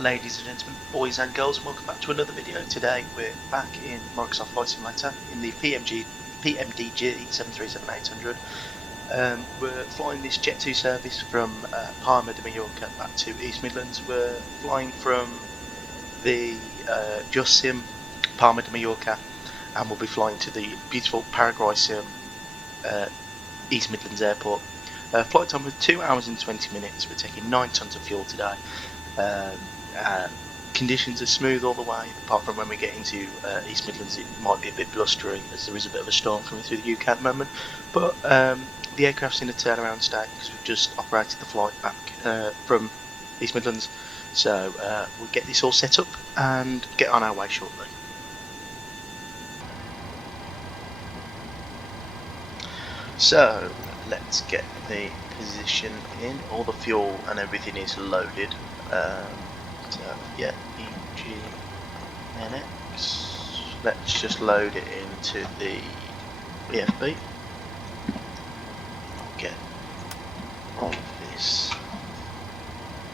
Ladies and gentlemen, boys and girls, welcome back to another video. Today we're back in Microsoft Flight Simulator in the PMDG 737-800. We're flying this Jet 2 service from Palma de Mallorca back to East Midlands. We're flying from the Aviation-SIM Palma de Mallorca, and we'll be flying to the beautiful Paraguay-SIM East Midlands Airport. Flight time was 2 hours and 20 minutes. We're taking 9 tons of fuel today. Conditions are smooth all the way, apart from when we get into East Midlands. It might be a bit blustery as there is a bit of a storm coming through the UK at the moment, but the aircraft's in a turnaround state because we've just operated the flight back from East Midlands, so we'll get this all set up and get on our way shortly. So let's get the position in. All the fuel and everything is loaded. So yeah, EGNX. Let's just load it into the EFB. Get all of this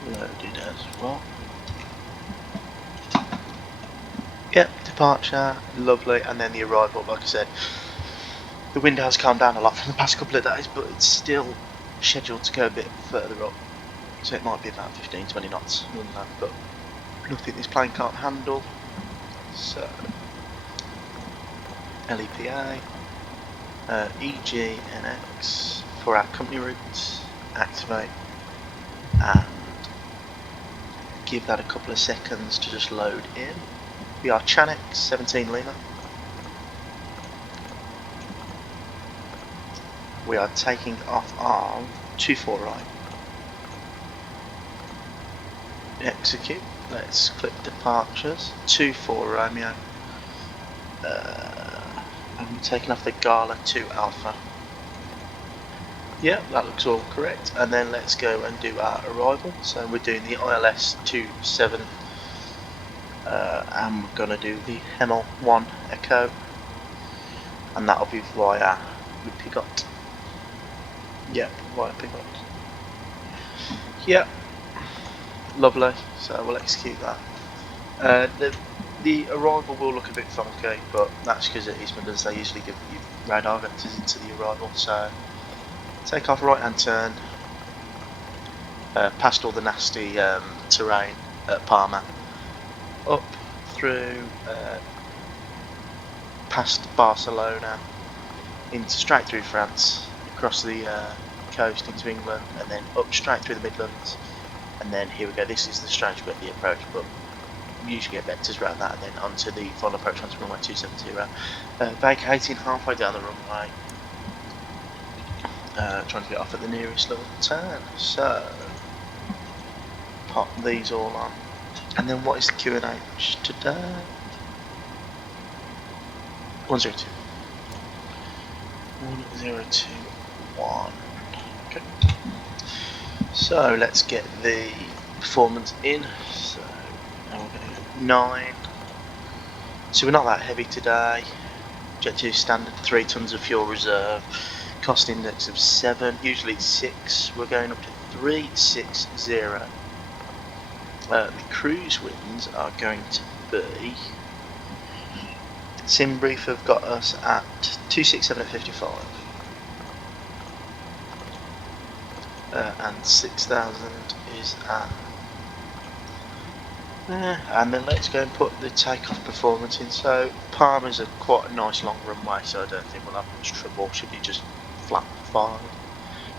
loaded as well. Yep, departure, lovely, and then the arrival. Like I said, the wind has calmed down a lot from the past couple of days, but it's still scheduled to go a bit further up. So it might be about 15-20 knots, but nothing this plane can't handle. So LEPA, EGNX for our company routes, activate, and give that a couple of seconds to just load in. We are CHANX 17 Lima. We are taking off on 24 right. Execute. Let's click departures. 24 Romeo. And we're taking off the Gala 2 Alpha. Yeah, that looks all correct. And then let's go and do our arrival. So we're doing the ILS 27, and we're going to do the Hemel 1 Echo, and that'll be via Pigot. Yep, via Pigot. Yep. Lovely, so we'll execute that. The arrival will look a bit funky, but that's because at East Midlands they usually give you radar vectors into the arrival. So take off, right hand turn, past all the nasty terrain at Palma, up through past Barcelona, straight through France, across the coast into England, and then up straight through the Midlands. And then here we go, this is the strange bit of the approach, but we usually get vectors around that, and then onto the final approach onto runway 270, vacating halfway down the runway, trying to get off at the nearest little turn. So pop these all on, and then what is the QNH today? 102. 1021. Okay. So let's get the performance in. So now we're going to go 9. So we're not that heavy today. Jet 2 standard 3 tons of fuel reserve. Cost index of 7. Usually it's 6. We're going up to 360. The cruise winds are going to be. Sim brief have got us at 267 at 55. And 6,000 is at there. And then let's go and put the takeoff performance in. So Palma's a quite a nice long runway, so I don't think we'll have much trouble. Should be just flat 5.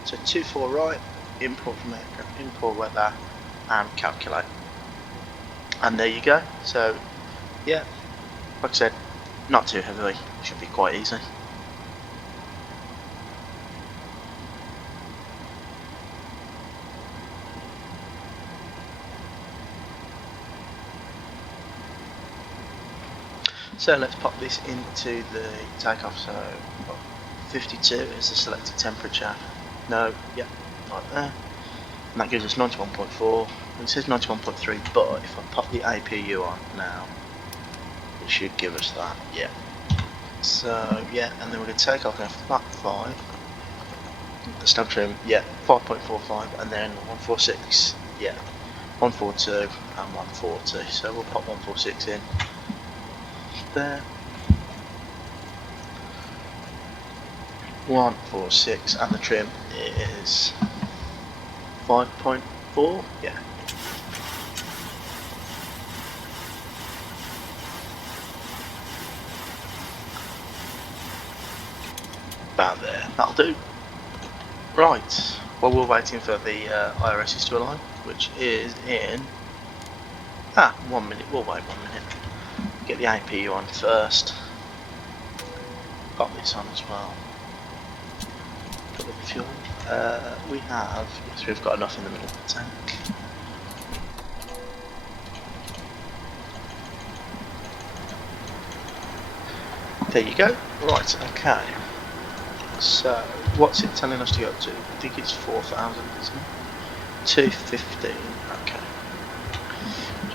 So 24 right, import from aircraft, import weather, and calculate. And there you go. So yeah, like I said, not too heavy, should be quite easy. So let's pop this into the takeoff. So 52 is the selected temperature. No, yep, right there. And that gives us 91.4. It says 91.3, but if I pop the APU on now, it should give us that, yeah. So yeah, and then we're going to take off now flat 5. The stab trim, yeah, 5.45, and then 146, yeah. 142 and 140, so we'll pop 146 in there. 146, and the trim is 5.4, yeah. About there, that'll do. Right, well, we're waiting for the IRSs to align, which is in 1 minute. We'll wait 1 minute. Get the APU on first. Got this on as well. Put the fuel. We have, yes, we've got enough in the middle of the tank. There you go. Right, okay. So, what's it telling us to go up to? I think it's 4,000, isn't it? 215, okay.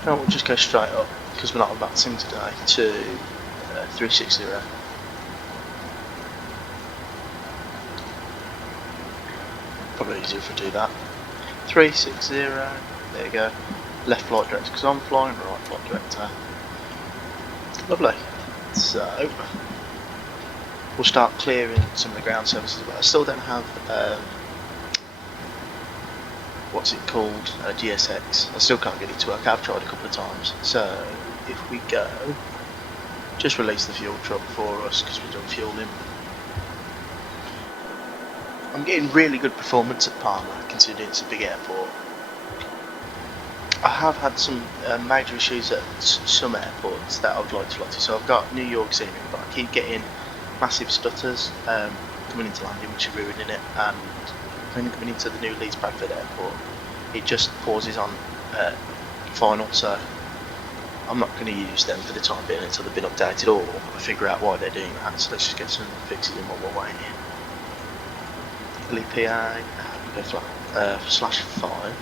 So we'll just go straight up, because we're not about sim today, to 360. Probably easier if we do that. 360, there you go. Left flight director, because I'm flying, right flight director. Lovely. So, we'll start clearing some of the ground surfaces, but I still don't have what's it called, GSX. I still can't get it to work. I've tried a couple of times. So if we go, just release the fuel truck for us because we've done fueling. I'm getting really good performance at Palma considering it's a big airport. I have had some major issues at some airports that I'd like to fly to. So I've got New York City, but I keep getting massive stutters coming into landing, which are ruining it, and when coming into the new Leeds Bradford airport, it just pauses on final, so I'm not going to use them for the time being until they've been updated or I figure out why they're doing that. So let's just get some fixes in while we're waiting. LEPA, go flat, /5,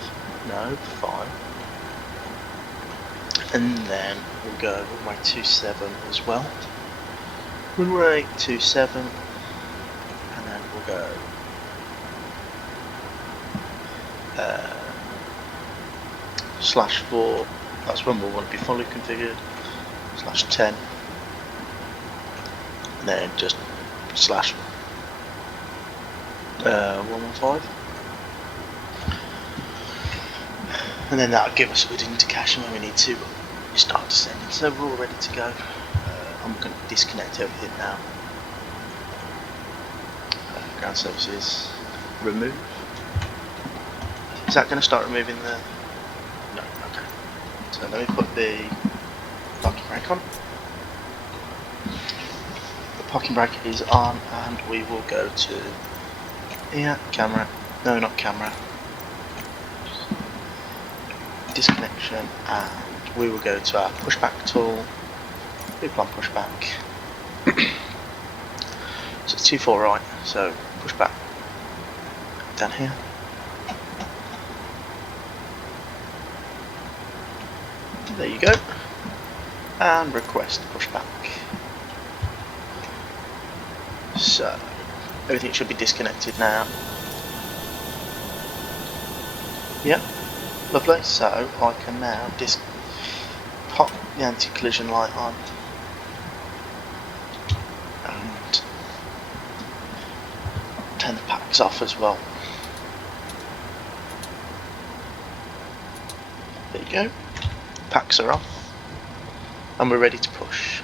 no, 5, and then we'll go runway 27 as well. Runway 27, and then we'll go /4, that's when we'll want to be fully configured, /10, and then just /115, and then that'll give us a good indication when we need to start descending. So we're all ready to go. I'm going to disconnect everything now. Ground services, remove. Is that going to start removing the... No, okay. So let me put the parking brake on. The parking brake is on and we will go to here, camera, no not camera, disconnection, and we will go to our pushback tool, people on pushback. So it's 2-4 right, so pushback down here. There you go, and request pushback. So everything should be disconnected now. Yep, lovely. So I can now pop the anti-collision light on and turn the packs off as well. There you go. Packs are off and we're ready to push.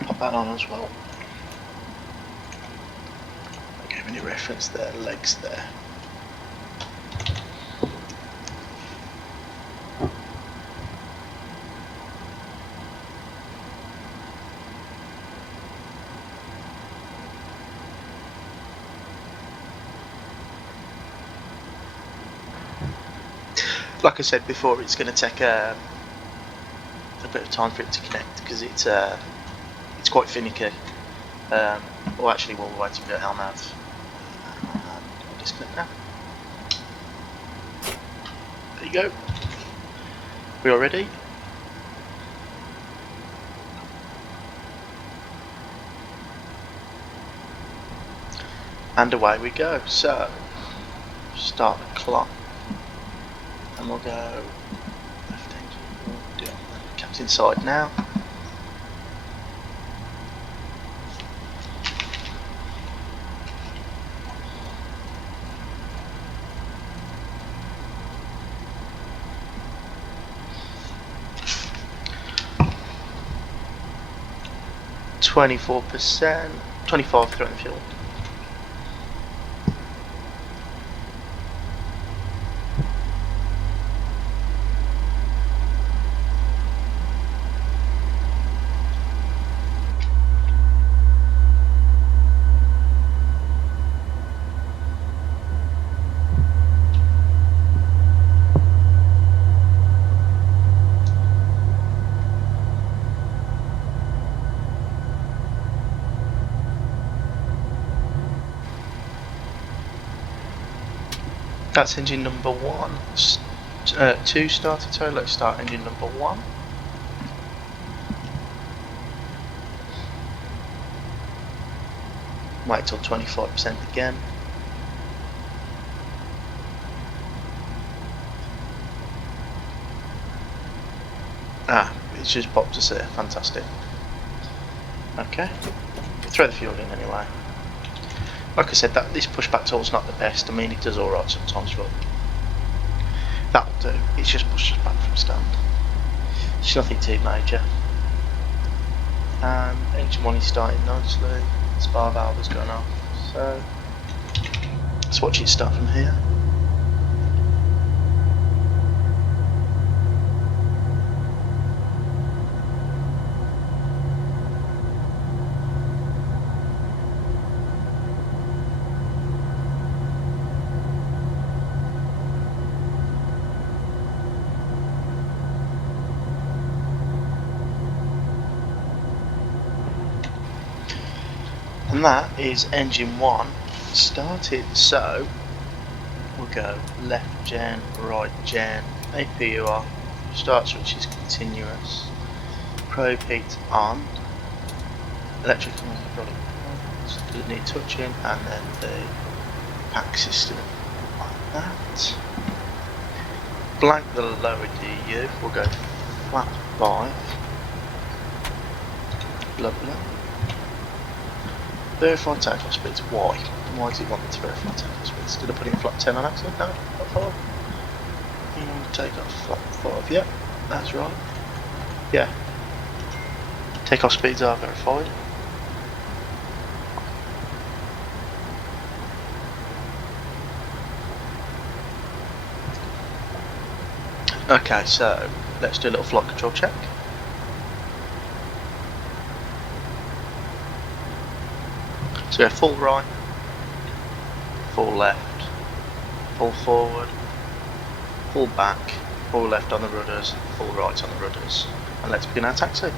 Pop that on as well. I gave any reference there, legs there. Like I said before, it's going to take a bit of time for it to connect because it's quite finicky. Well, actually, while we're waiting for Elmad, I'll disconnect now. There you go. We are ready. And away we go. So, start the clock. and we'll go left engine. We'll do it on the captain side now. %, 25 through the fuel. That's engine number 1. 2 started, so let's start engine number 1. Wait till 25% again. It's just popped us there, fantastic. Okay, throw the fuel in anyway. Like I said, this pushback tool's not the best. I mean, it does alright sometimes, but that'll do. It's just pushed us back from stand. It's nothing too major. And engine 1 is starting nicely. Spar valve has gone off. So let's watch it start from here. And that is engine 1 started, so we'll go left gen, right gen, APU off, start switch is continuous, probe heat on, electrical and hydraulic doesn't need touching, and then the pack system like that. Blank the lower DU, we'll go flat 5, lovely. Verify takeoff speeds. Why? Why does it want me to verify takeoff speeds? Did I put in flat 10 on accident? No, flat 5. You want to take off flat 5? Yeah, that's right. Yeah. Takeoff speeds are verified. Okay, so let's do a little flight control check. So we have full right, full left, full forward, full back, full left on the rudders, full right on the rudders. And let's begin our taxi.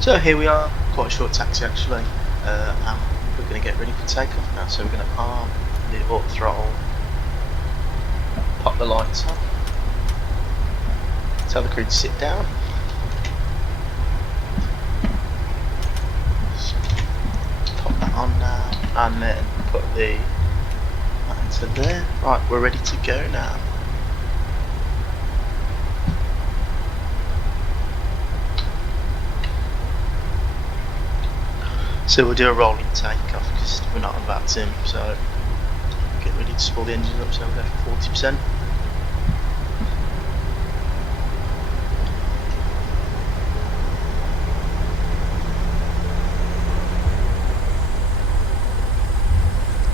So here we are, quite a short taxi actually, and we're going to get ready for takeoff now. So we're going to arm the auto throttle, pop the lights on, tell the crew to sit down. So pop that on now, and then put that into there. Right, we're ready to go now. So we'll do a rolling takeoff because we're not on VATSIM, so get ready to spool the engines up, so we'll go for 40%.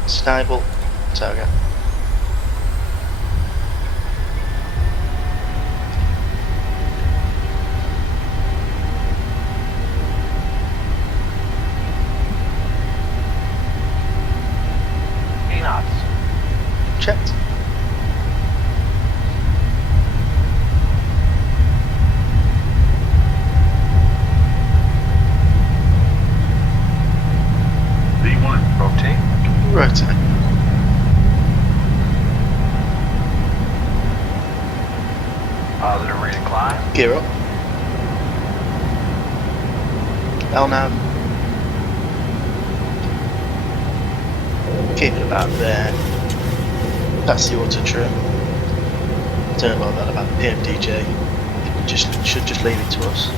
Stable, so again. checked. V1, rotate. Rotate. Positive rate of climb. Gear up. LNAV. Keep it about there. That's the auto trim. Don't like that about the PMDG. You should just leave it to us.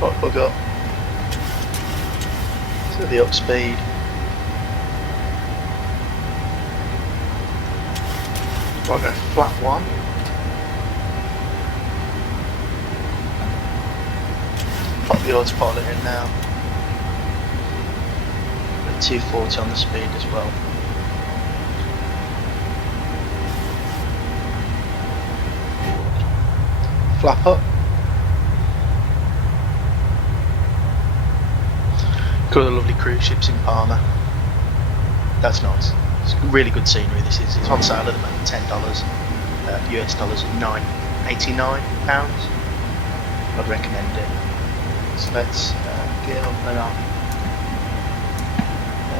Right, bug up. So the up speed. Right, go flat 1. Pop the autopilot in now. 240 on the speed as well. Flap up. Got the lovely cruise ships in Palma. That's nice. It's really good scenery. This is. It's on sale at the moment. $10 US dollars, £9.89. I'd recommend it. So let's get up and up.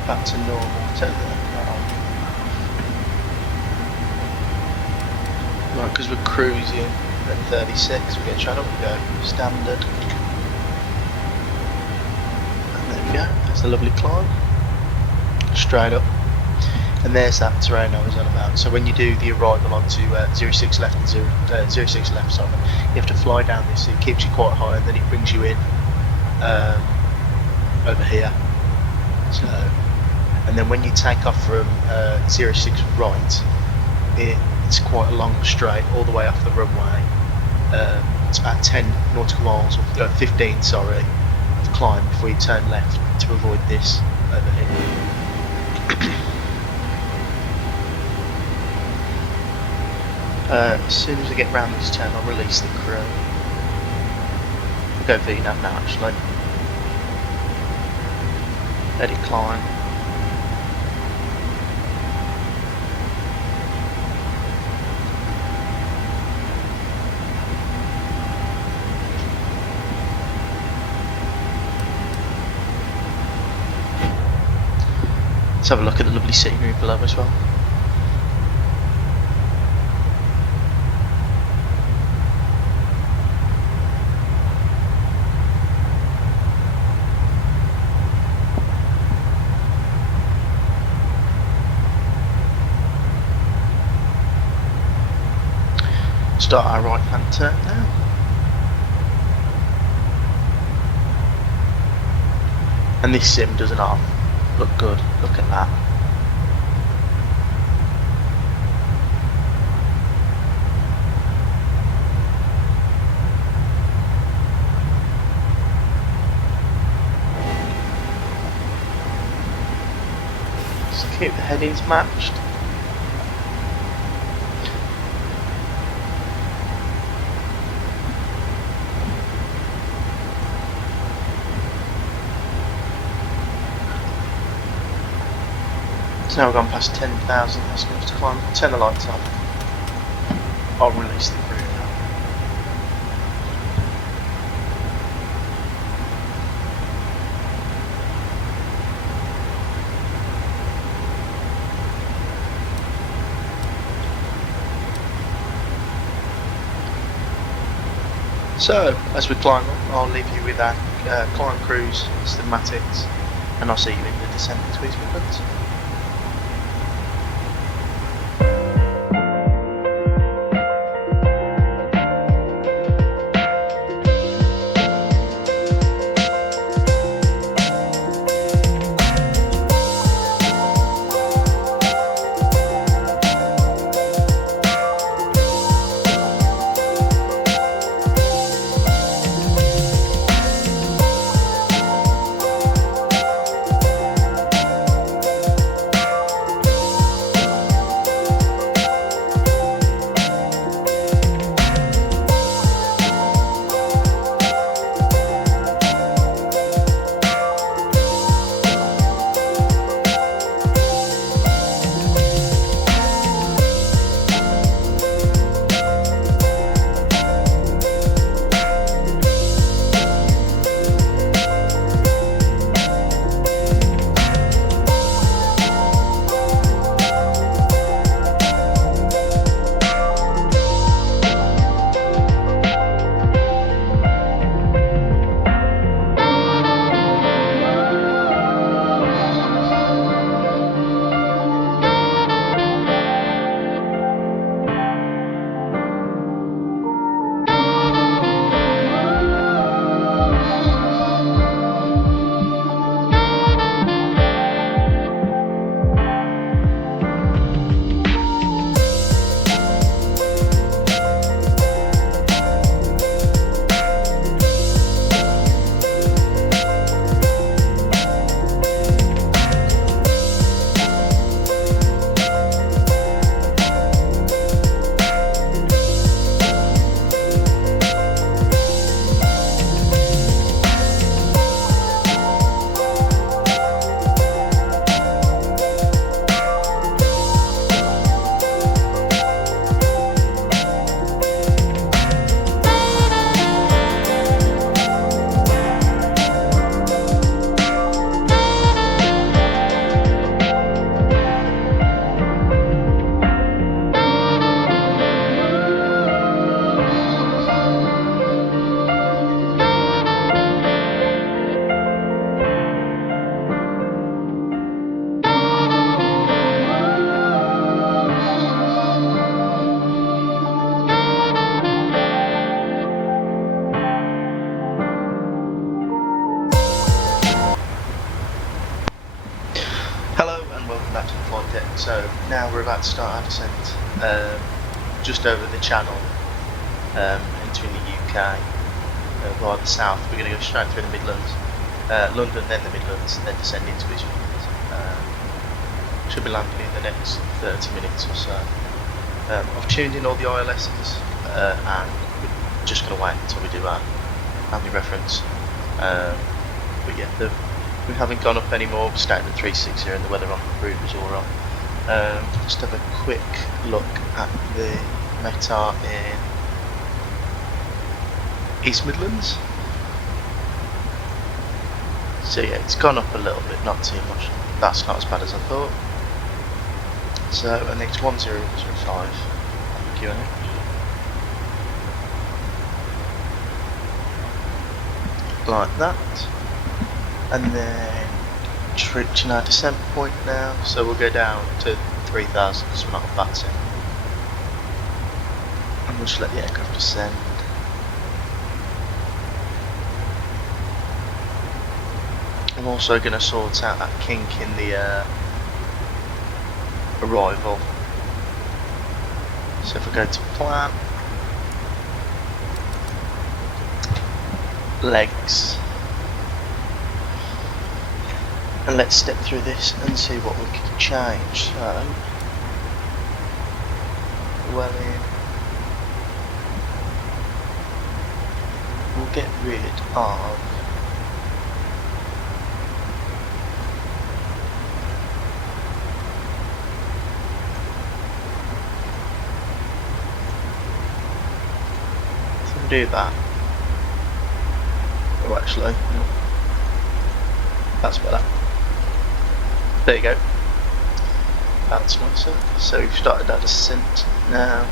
Back to normal. Turn that on. Right, because we're cruising at 36, we get channel, we go standard. And there we go, that's a lovely climb. Straight up. And there's that terrain I was on about. So when you do the arrival onto 06 left and 06 left, sorry, you have to fly down this, it keeps you quite high and then it brings you in over here. So, and then when you take off from 06 right, it's quite a long straight all the way off the runway. It's about 10 nautical miles, or 15, sorry, of climb before you turn left to avoid this over here. As soon as we get round this turn, I'll release the crew. We'll go VNAV now actually. Let it climb. Let's have a look at the lovely scenery below as well. Start our right hand turn now. And this sim doesn't look good, look at that. Just keep the headings matched. It's now gone past 10,000, that's going to climb. Turn the lights on. I'll release the crew now. So, as we climb up, I'll leave you with our climb cruise, schematics, and I'll see you in the descent into East Midlands. Okay, so now we're about to start our descent just over the channel, entering the UK via the south. We're going to go straight through the Midlands, London, then the Midlands, then descend into Richmond. Should be landing in the next 30 minutes or so. I've tuned in all the ILSs and we're just going to wait until we do our family reference. But yeah, we haven't gone up anymore. We're staying at 360 here and the weather on the route was alright. Just have a quick look at the METAR in East Midlands. So yeah, it's gone up a little bit, not too much. That's not as bad as I thought. So, and it's 1005 EGNX. Like that. And then reaching our descent point now, so we'll go down to 3000 because we're not on VATS in. And we'll just let the aircraft descend. I'm also going to sort out that kink in the arrival. So if I go to plan, legs, and let's step through this and see what we can change. So, well in, we'll get rid of do that. Oh, actually, no. That's better. There you go. That's nicer. So we've started our descent now.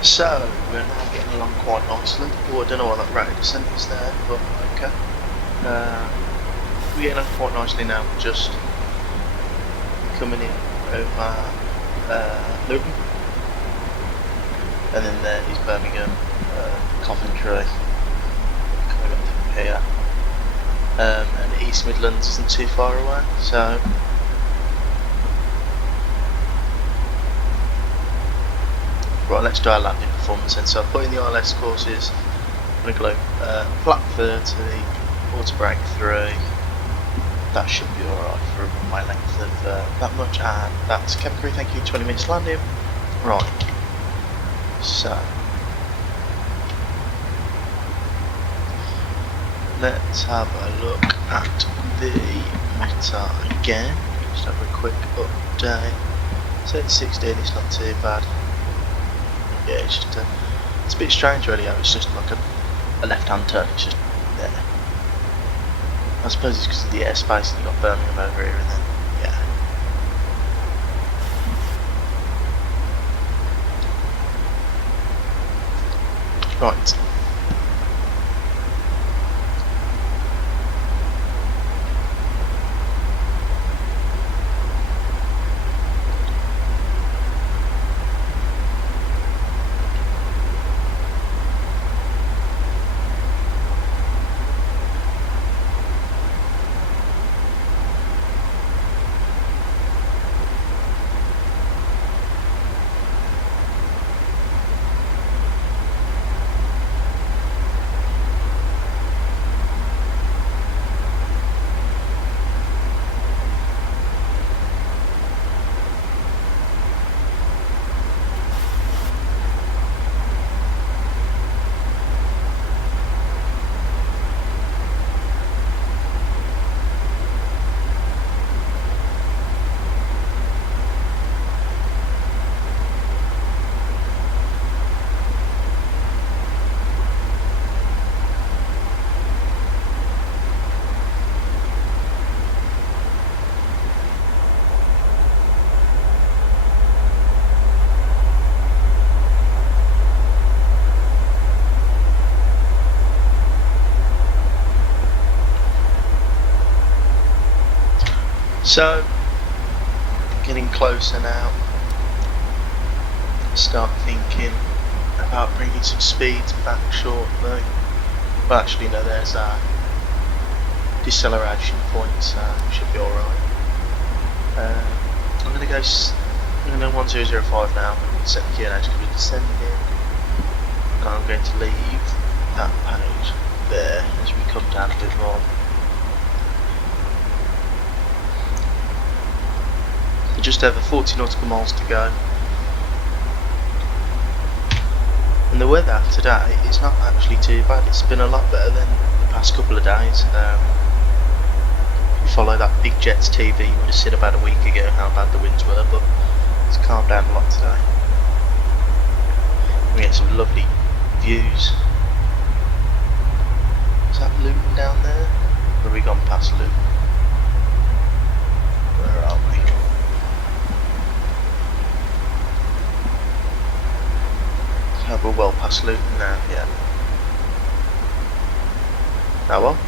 So, we're now getting along quite nicely. Oh, I don't know why that rate of descent is there, but okay. We're getting along quite nicely now, just coming in over Luton. And then there is Birmingham, Coventry, coming up through here. And East Midlands isn't too far away, so right, let's do our landing performance then. So I've put in the ILS courses. I'm going to go flap 30, auto brake 3. That should be alright for a runway length of that much. And that's cabin crew, thank you, 20 minutes landing. Right, so let's have a look at the METAR again. Just have a quick update. So it's 16, it's not too bad. Yeah, it's just it's a bit strange really. It's just like a left-hand turn. It's just there. I suppose it's because of the airspace and you've got Birmingham over here, and then yeah. Right. So, getting closer now. Start thinking about bringing some speeds back shortly. Well, actually, no, there's our deceleration point, so should be alright. I'm going to go 1005 now and set the EGNX because we're descending. And I'm going to leave that page there as we come down a bit more. So just over 40 nautical miles to go. And the weather today is not actually too bad. It's been a lot better than the past couple of days. If you follow that Big Jets TV, you would have seen about a week ago how bad the winds were, but it's calmed down a lot today. We get some lovely views. Is that Luton down there? Or have we gone past Luton? Where are we? Oh, we're well past Luton now, yeah. Oh well.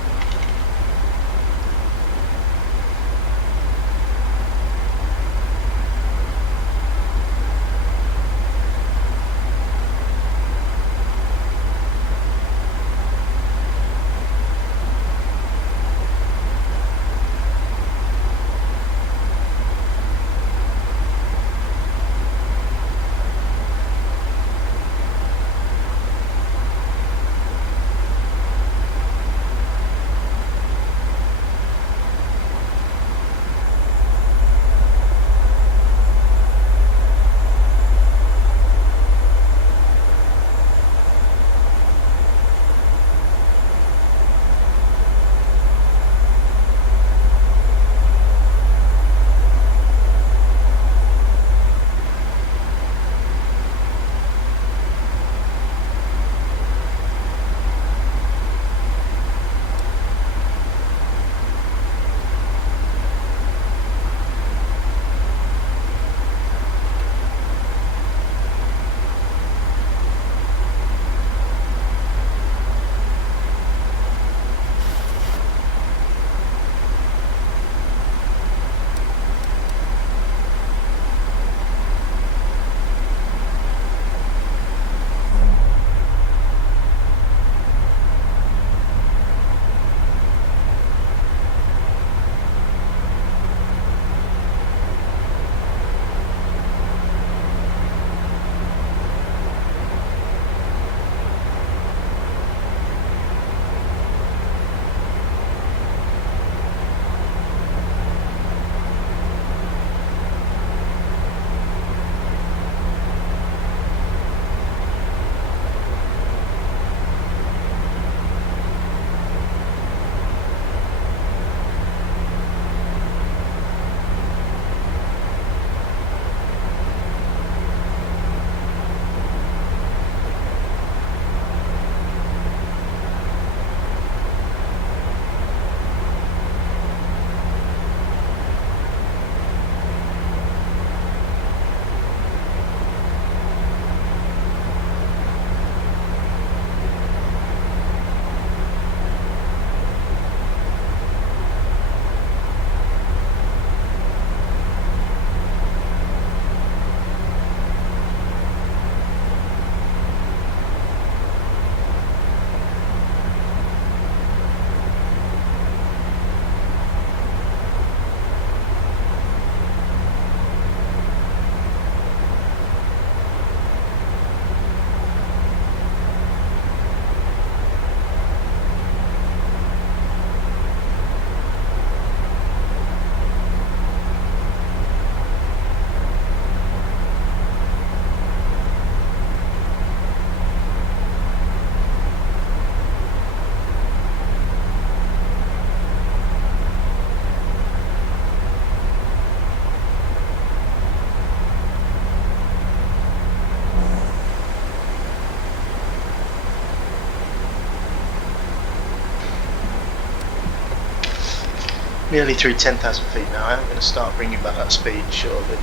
Nearly through 10,000 feet now. I'm going to start bringing back that speed shortly.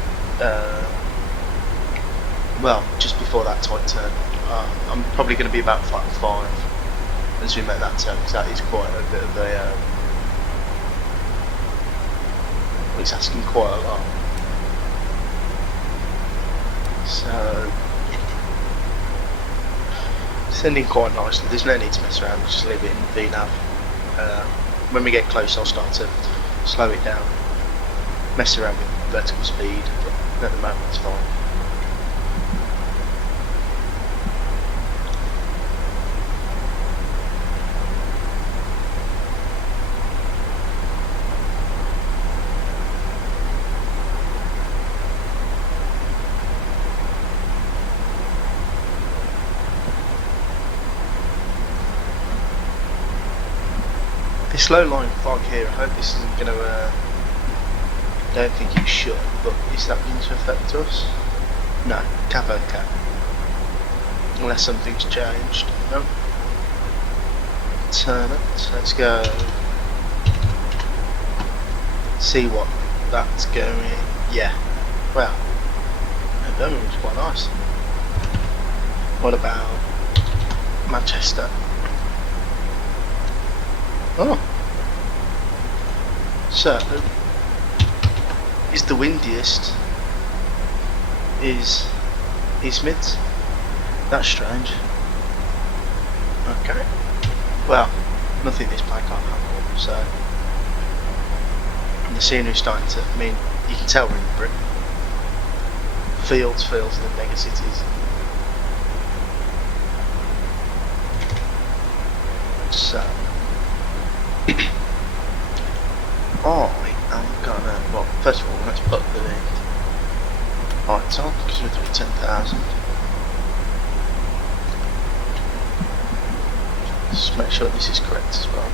Well, just before that tight turn. I'm probably going to be about 5 as we make that turn, because that is quite a bit of a It's asking quite a lot. So it's ending quite nicely. There's no need to mess around, just leave it in VNAV. When we get close, I'll start to slow it down, mess around with vertical speed, but at the moment it's fine. This low line fog here, I hope this isn't going to, I don't think it should, but is that going to affect us? No, capo cap. Unless something's changed. No. Turn it, let's go. See what that's going, yeah. Well, that was quite nice. What about Manchester? Oh, so is the windiest is mids? That's strange. Okay, well, nothing this plane can't handle. So, and the scenery's starting to. I mean, you can tell we're in Britain. Fields, the mega cities. So. I'm gonna, well, first of all, let's put the lights on because we're doing 10,000. Just make sure this is correct as well.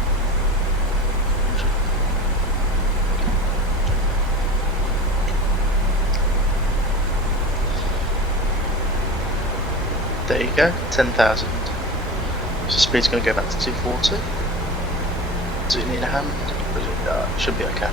There you go, 10,000. So speed's going to go back to 240. Do you need a hand? It should be okay.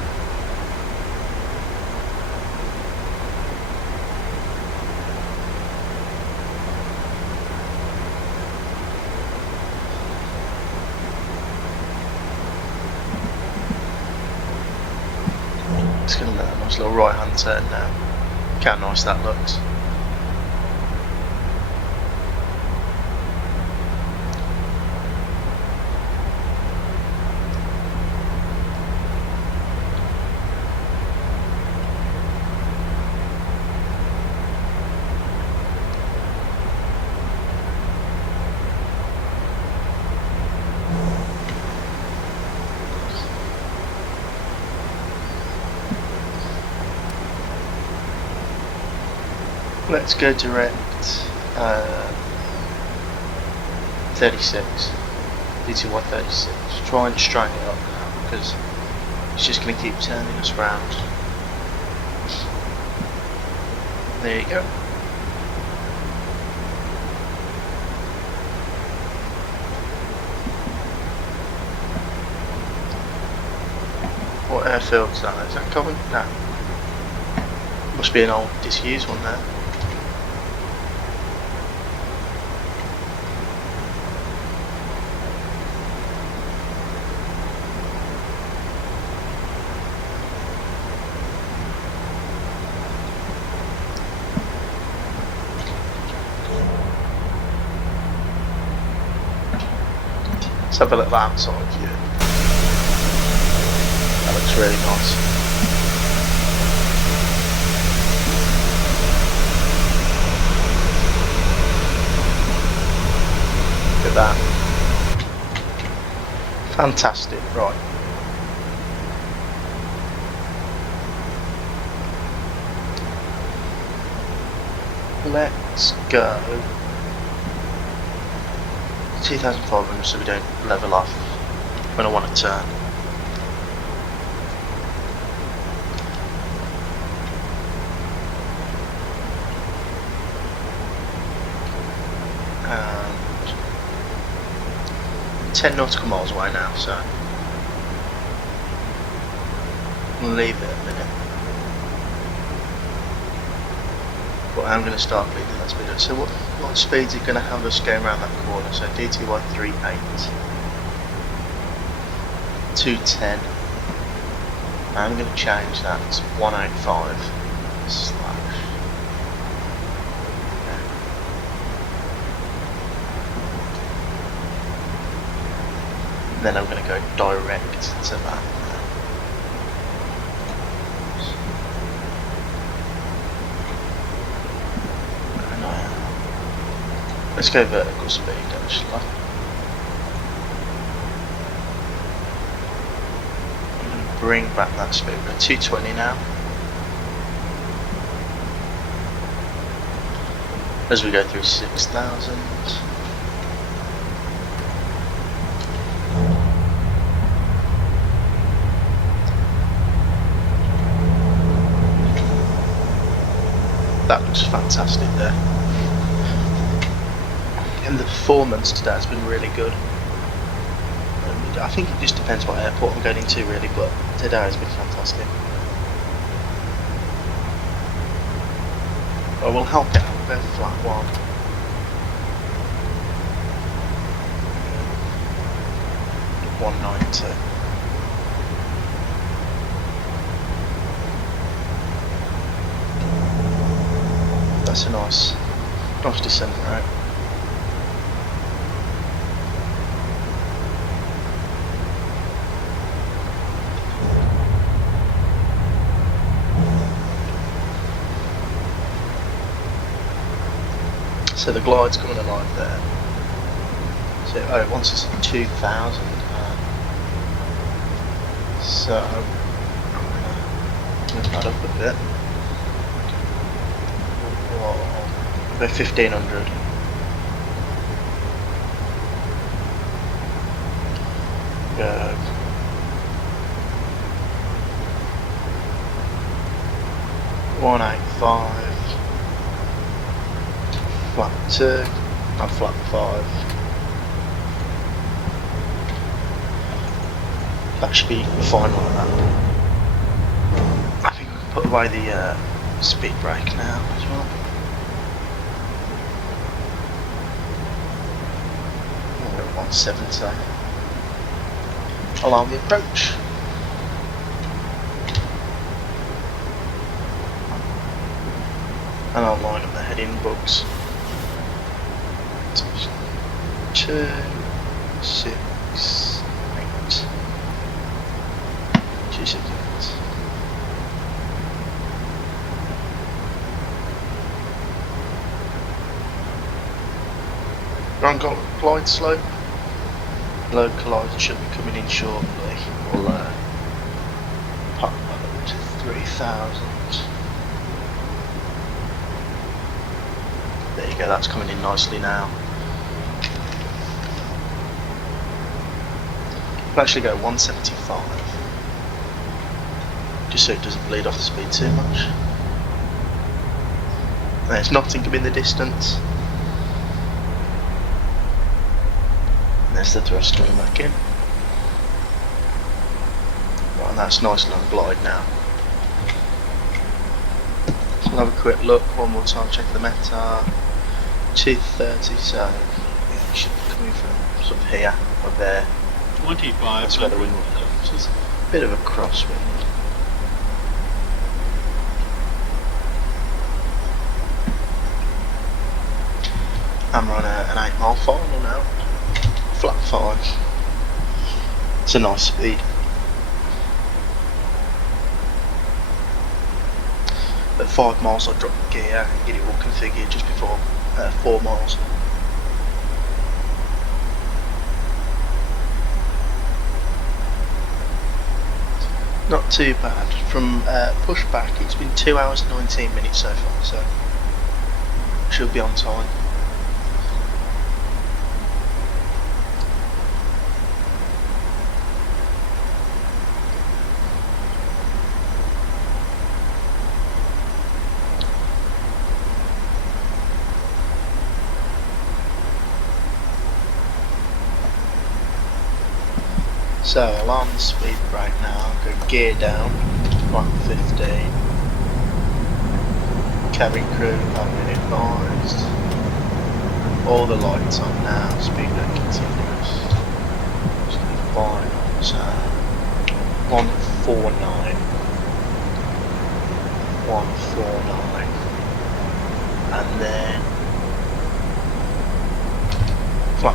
It's going to be a nice little right hand turn now. Look how nice that looks. Let's go direct 36, DTY 36. Try and straighten it up now because it's just going to keep turning us round. There you go. What airfield is that? Is that Covent? No. Must be an old disused one there. Let's have a look at that outside view. That looks really nice. Look at that. Fantastic, right. Let's go 2,500 so we don't level off when I want to turn. And 10 nautical miles away now, so we'll leave it a minute. But I'm going to start bleeding that speed up. So what speeds are going to have us going around that corner? So DTY 38, 210, I'm going to change that to 185 slash. And then I'm going to go direct to that. Let's go vertical speed actually. I'm going to bring back that speed. We're at 220 now. As we go through 6,000. That looks fantastic there. And the performance today has been really good. And I think it just depends what airport I'm going into really, but today has been fantastic. I will help it out with a flat one. $190. That's a nice descent rate. So the glide's coming alive there. So it wants us at 2,000. So I'm gonna move that up a bit. Go 1,500. Go 185. Flat 2 and flat 5. That should be fine like that. I think we can put away the speed brake now as well. We're at 170. Allow the approach. And I'll line up the heading bugs. 2, 6, 8. 2, 6, 8. Ground glide slope. Localizer should be coming in shortly. We'll pop that up to 3,000. There you go, that's coming in nicely now. We'll actually go 175. Just so it doesn't bleed off the speed too much. There's Nottingham in the distance. And there's the thrust coming back in. Right, and that's nice long glide now. So we'll have a quick look one more time, check the METAR. 230, so yeah, it should be coming from sort of here or there. 25. That's where the wind will come. So it's a bit of a crosswind. I'm on an 8 mile final now. Flat 5. It's a nice speed. At 5 miles I drop the gear and get it all configured just before 4 miles. Not too bad. From pushback it's been 2 hours 19 minutes so far, so should be on time. So I'll arm the speed brake now, go gear down, 115. Cabin crew have been advised. All the lights on now, speed brake continuous. Just final, so 149.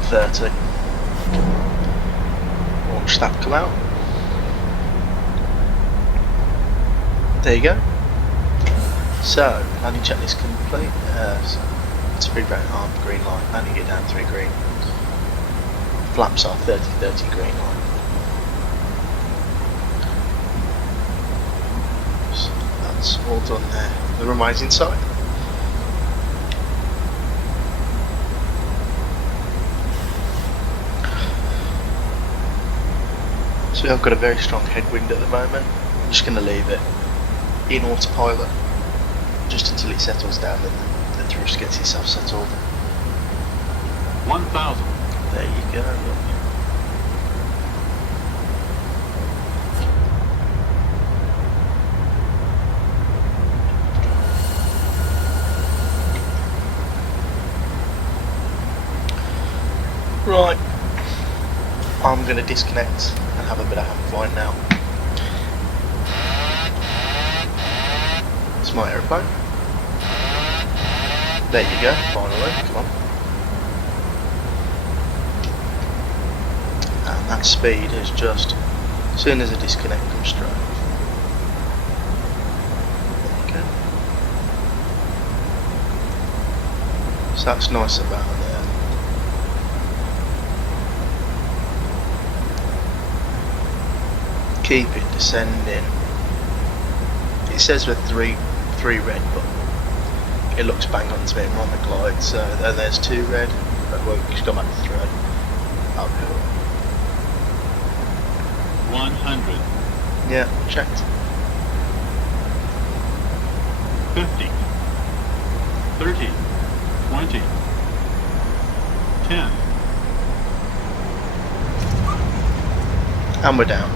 30. Watch that come out. There you go. So, landing checklist complete. So speed brake arm, green light, landing it down 3 green. Flaps are 30-30 green light. So that's all done there. The runway's inside. So I've got a very strong headwind at the moment. I'm just going to leave it in autopilot just until it settles down and the thrust gets itself settled. 1,000. There you go. Right, I'm going to disconnect and have a bit of hand flying now. It's my aeroplane. There you go, finally, come on. And that speed is just, as soon as I disconnect, comes straight. There you go. So that's nice about there. Keep it descending. It says we're three red, but it looks bang on to me. We're on the glide, so there's 2 red. Well, we should go back to 3. Uphill. 100. Yeah, checked. 50. 30. 20. 10. And we're down.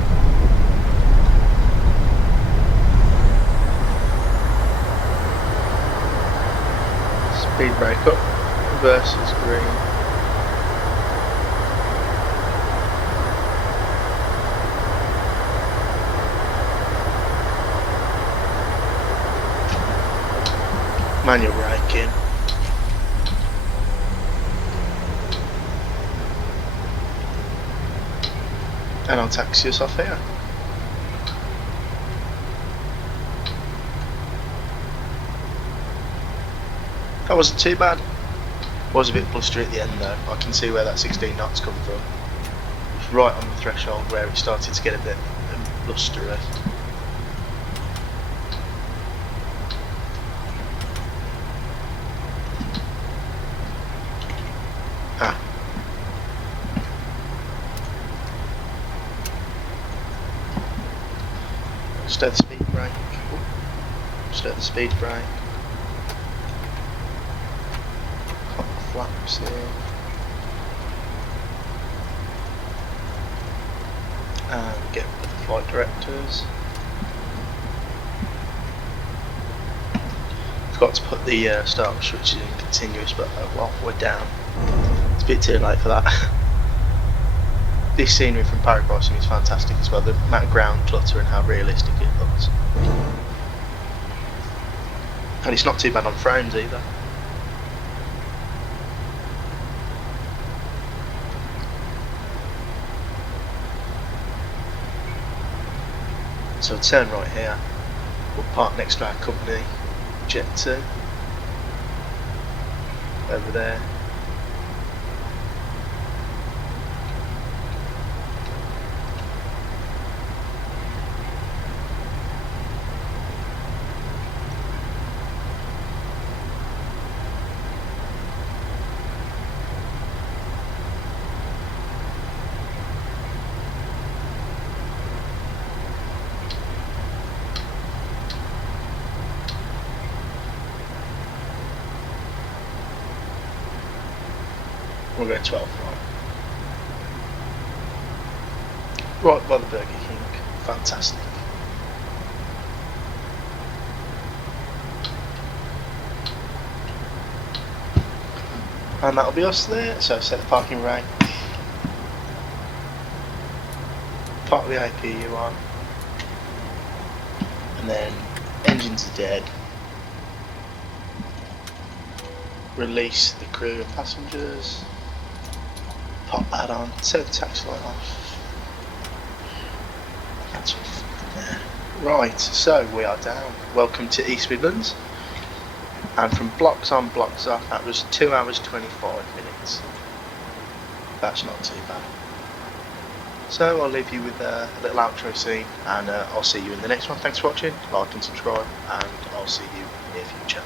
Speed brake up, versus green. Manual braking. And I'll taxi us off here. That wasn't too bad. Was a bit blustery at the end though. I can see where that 16 knots come from. It's right on the threshold where it started to get a bit blustery. Stir the speed brake. Stir the speed brake. Pop the flaps here. And get rid of the flight directors. Forgot to put the start switches in continuous, but well, we're down. It's a bit too late for that. This scenery from paragliding is fantastic as well, the amount of ground clutter and how realistic it looks. And it's not too bad on frames either. So we'll turn right here, we'll park next to our company Jet 2, over there. We'll go 12 right by the Burger King. Fantastic. And that'll be us there. So set the parking rank. Park the IPU on. And then engines are dead. Release the crew and passengers. pop that on, set the tax light off. That's all there. Right, so we are down. Welcome to East Midlands. And from blocks on, blocks off, that was 2 hours 25 minutes. That's not too bad. So I'll leave you with a little outro scene, and I'll see you in the next one. Thanks for watching, like and subscribe, and I'll see you in the near future.